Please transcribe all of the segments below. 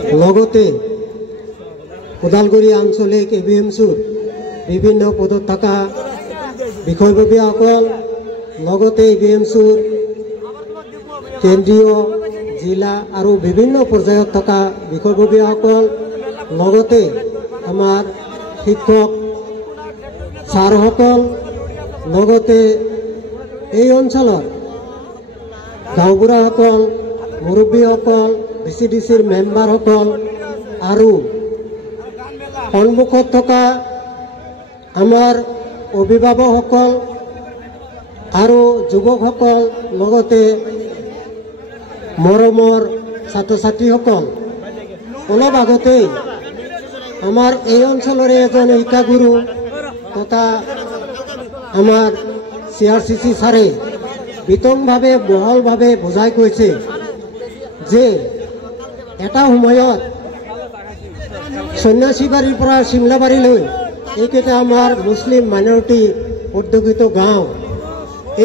লগতে ওদালগুৰি আঞ্চলিক এবিএমচিৰ বিভিন্ন পদত থকা বিষয়ববীয়াসকল লগতে এবিএমচিৰ কেন্দ্ৰীয় জিলা আৰু বিভিন্ন পৰ্যায়ত থকা বিষয়ববীয়াসকল লগতে আমাৰ শিক্ষক ছাৰসকল লগতে এই অঞ্চলৰ গাঁওবুঢ়াসকল মুৰব্বীসকল ভিচিডিচিৰ মেম্বাৰসকল আৰু সন্মুখত থকা আমাৰ অভিভাৱকসকল আৰু যুৱকসকল লগতে মৰমৰ ছাত্ৰ ছাত্ৰীসকল অলপ আগতেই আমাৰ এই অঞ্চলৰে এজন শিক্ষাগুৰু তথা আমাৰ CRCC ছাৰে বিতংভাৱে বহলভাৱে বুজাই কৈছে যে এটা সময়ত সন্ন্যাসীবাৰীৰ পৰা চিমলাবাৰীলৈ এইকেইটা আমাৰ মুছলিম মাইনৰিটি অধ্যুষিত গাঁও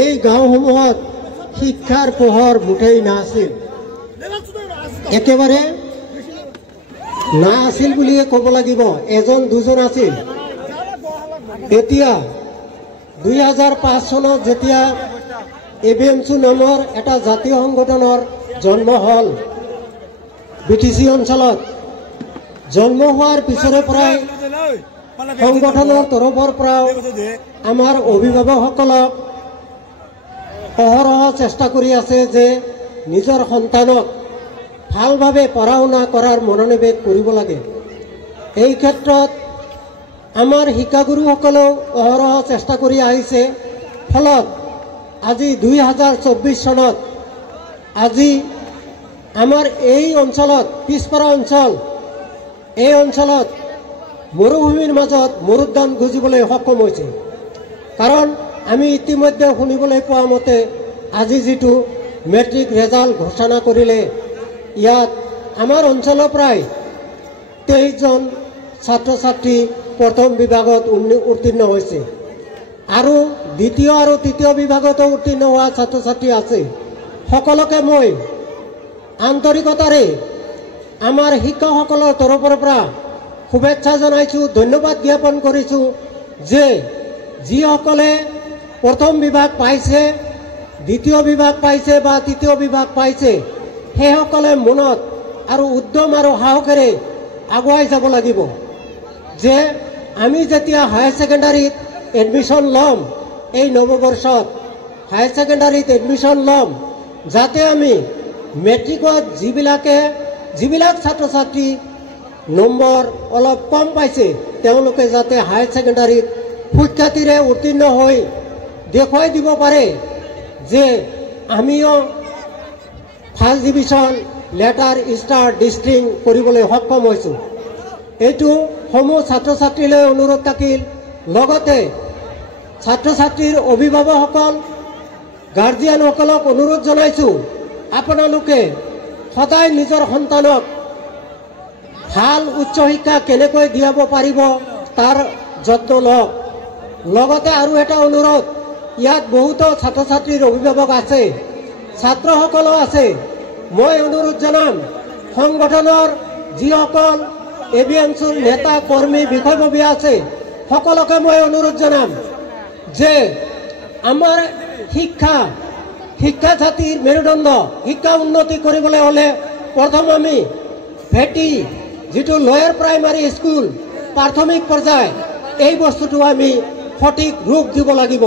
এই গাঁওসমূহত শিক্ষাৰ পোহৰ মুঠেই নাছিল একেবাৰে না আছিল বুলিয়ে ক'ব লাগিব এজন দুজন আছিল এতিয়া 2005 চনত যেতিয়া এবিএমচি নামৰ এটা জাতীয় সংগঠনৰ জন্ম হল BTC অঞ্চলত জন্ম হোৱাৰ পিছৰে পৰাই সংগঠনৰ তৰফৰ পৰা আমাৰ অভিভাৱকসকলক অহৰহ চেষ্টা কৰি আছে যে নিজৰ সন্তানক ভালভাৱে পঢ়া শুনা কৰাৰ মনোনিৱেশ কৰিব লাগে এই ক্ষেত্ৰত আমাৰ শিক্ষাগুৰুসকলেও অহৰহ চেষ্টা কৰি আহিছে ফলত আজি 2024 চনত আজি আমাৰ এই অঞ্চলত পিছপৰা অঞ্চল এই অঞ্চলত মৰুভূমিৰ মাজত মৰুদ্যান গুজিবলৈ সক্ষম হৈছে কাৰণ আমি ইতিমধ্যে শুনিবলৈ পোৱা মতে আজি যিটো মেট্ৰিক ৰেজাল্ট ঘোষণা কৰিলে ইয়াত আমাৰ অঞ্চলৰ প্ৰায় 23 জন ছাত্ৰ ছাত্ৰী প্ৰথম বিভাগত উত্তীৰ্ণ হৈছে আৰু দ্বিতীয় আৰু তৃতীয় বিভাগতো উত্তীৰ্ণ হোৱা ছাত্ৰ ছাত্ৰী আছে সকলোকে মই আন্তৰিকতাৰে আমাৰ শিক্ষকসকলৰ তৰফৰ পৰা শুভেচ্ছা জনাইছোঁ ধন্যবাদ জ্ঞাপন কৰিছোঁ যে যিসকলে প্ৰথম বিভাগ পাইছে দ্বিতীয় বিভাগ পাইছে বা তৃতীয় বিভাগ পাইছে সেইসকলে মনত আৰু উদ্যম আৰু সাহসেৰে আগুৱাই যাব লাগিব যে আমি যেতিয়া হায়াৰ ছেকেণ্ডাৰীত এডমিশ্যন ল'ম এই নৱবৰ্ষত হায়াৰ ছেকেণ্ডাৰীত এডমিশ্যন ল'ম যাতে আমি মেট্ৰিকত যিবিলাক ছাত্ৰ ছাত্ৰী নম্বৰ অলপ কম পাইছে তেওঁলোকে যাতে হায়াৰ ছেকেণ্ডাৰীত সুখ্যাতিৰে উত্তীৰ্ণ হৈ দেখুৱাই দিব পাৰে যে আমিও first division letter star district কৰিবলৈ সক্ষম হৈছোঁ এইটো সমূহ ছাত্ৰ ছাত্ৰীলৈ অনুৰোধ থাকিল লগতে ছাত্ৰ ছাত্ৰীৰ অভিভাৱকসকল গাৰ্জিয়ানসকলক অনুৰোধ জনাইছোঁ আপোনালোকে সদায় নিজৰ সন্তানক ভাল উচ্চ শিক্ষা কেনেকৈ দিয়াব পাৰিব তাৰ যত্ন লওক লগতে আৰু এটা অনুৰোধ ইয়াত বহুতো ছাত্ৰ ছাত্ৰীৰ অভিভাৱক আছে ছাত্ৰসকলো আছে মই অনুৰোধ জনাম সংগঠনৰ যিসকল এবিএমচিৰ নেতা কৰ্মী বিষয়ববীয়া আছে সকলোকে মই অনুৰোধ জনাম যে আমাৰ শিক্ষা জাতিৰ মেৰুদণ্ড শিক্ষা উন্নতি কৰিবলৈ হ'লে প্ৰথম আমি ভেটি যিটো লয়াৰ প্ৰাইমাৰী স্কুল প্ৰাথমিক পৰ্যায় এই বস্তুটো আমি সঠিক ৰূপ দিব লাগিব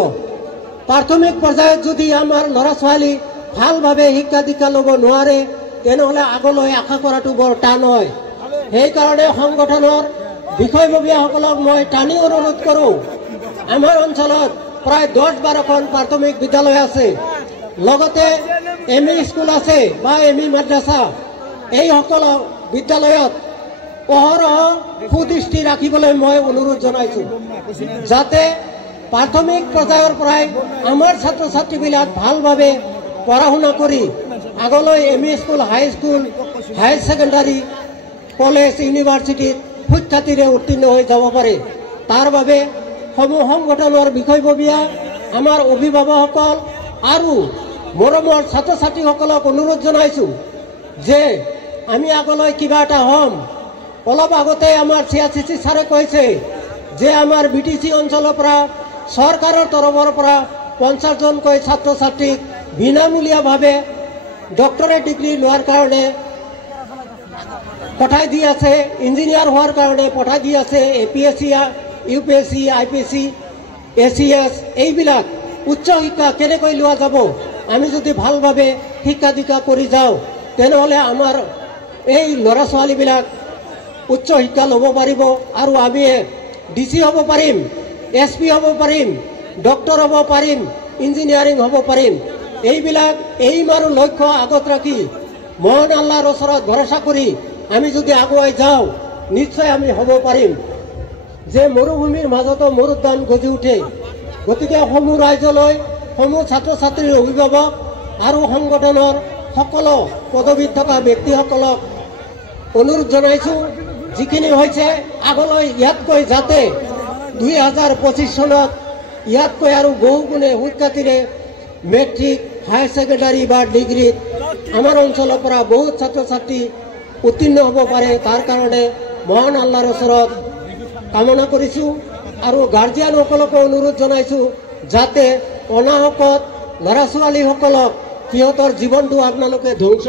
প্ৰাথমিক পৰ্যায়ত যদি আমাৰ ল'ৰা ছোৱালী ভালভাৱে শিক্ষা দীক্ষা ল'ব নোৱাৰে তেনেহ'লে আগলৈ আশা কৰাটো বৰ টান হয় সেইকাৰণে সংগঠনৰ বিষয়ববীয়াসকলক মই টানি অনুৰোধ কৰোঁ আমাৰ অঞ্চলত প্ৰায় 10-12খন প্ৰাথমিক বিদ্যালয় আছে লগতে ME স্কুল আছে বা ME মাদ্ৰাছা এইসকল বিদ্যালয়ত অহৰহ সুদৃষ্টি ৰাখিবলৈ মই অনুৰোধ জনাইছোঁ যাতে প্ৰাথমিক পৰ্যায়ৰ পৰাই আমাৰ ছাত্ৰ ছাত্ৰীবিলাক ভালভাৱে পঢ়া শুনা কৰি আগলৈ ME স্কুল হাই ছেকেণ্ডাৰী কলেজ ইউনিভাৰ্চিটিত সুখ্যাতিৰে উত্তীৰ্ণ হৈ যাব পাৰে তাৰ বাবে সমূহ সংগঠনৰ বিষয়ববীয়া আমাৰ অভিভাৱকসকল আৰু মৰমৰ ছাত্ৰ ছাত্ৰীসকলক অনুৰোধ জনাইছোঁ যে আমি আগলৈ কিবা এটা হ'ম। অলপ আগতে আমাৰ চিয়াচিচি ছাৰে কৈছে যে আমাৰ BTC অঞ্চলৰ পৰা চৰকাৰৰ তৰফৰ পৰা 50জনকৈ ছাত্ৰ ছাত্ৰীক বিনামূলীয়াভাৱে ডক্টৰেট ডিগ্ৰী লোৱাৰ কাৰণে পঠাই দি আছে, ইঞ্জিনিয়াৰ হোৱাৰ কাৰণে পঠাই দি আছে। APSC, UPSC, IPSC, ACS এইবিলাক উচ্চ শিক্ষা কেনেকৈ লোৱা যাব? আমি যদি ভালভাৱে শিক্ষা দীক্ষা কৰি যাওঁ তেনেহ'লে আমাৰ এই ল'ৰা ছোৱালীবিলাক উচ্চ শিক্ষা ল'ব পাৰিব আৰু আমি DC হ'ব পাৰিম, SP হ'ব পাৰিম, ডক্টৰ হ'ব পাৰিম, ইঞ্জিনিয়াৰিং হ'ব পাৰিম। এইবিলাক এইম আৰু লক্ষ্য আগত ৰাখি মহান আল্লাহৰ ওচৰত ভৰসা কৰি আমি যদি আগুৱাই যাওঁ নিশ্চয় আমি হ'ব পাৰিম। যে মৰুভূমিৰ মাজতো মৰুদ্যান গজি উঠে। গতিকে সমূহ ৰাইজলৈ, সমূহ ছাত্ৰ ছাত্ৰীৰ অভিভাৱক আৰু সংগঠনৰ সকলো পদবীত থকা ব্যক্তিসকলক অনুৰোধ জনাইছোঁ, যিখিনি হৈছে আগলৈ ইয়াতকৈ যাতে 2025 চনত ইয়াতকৈ আৰু বহুগুণে সুখ্যাতিৰে মেট্ৰিক, হায়াৰ ছেকেণ্ডাৰী বা ডিগ্ৰীত আমাৰ অঞ্চলৰ পৰা বহুত ছাত্ৰ ছাত্ৰী উত্তীৰ্ণ হ'ব পাৰে, তাৰ কাৰণে মহান আল্লাহৰ ওচৰত কামনা কৰিছোঁ। আৰু গাৰ্জিয়ানসকলকো অনুৰোধ জনাইছোঁ যাতে অনাহকত ল'ৰা ছোৱালীসকলক সিহঁতৰ জীৱনটো আপোনালোকে ধ্বংস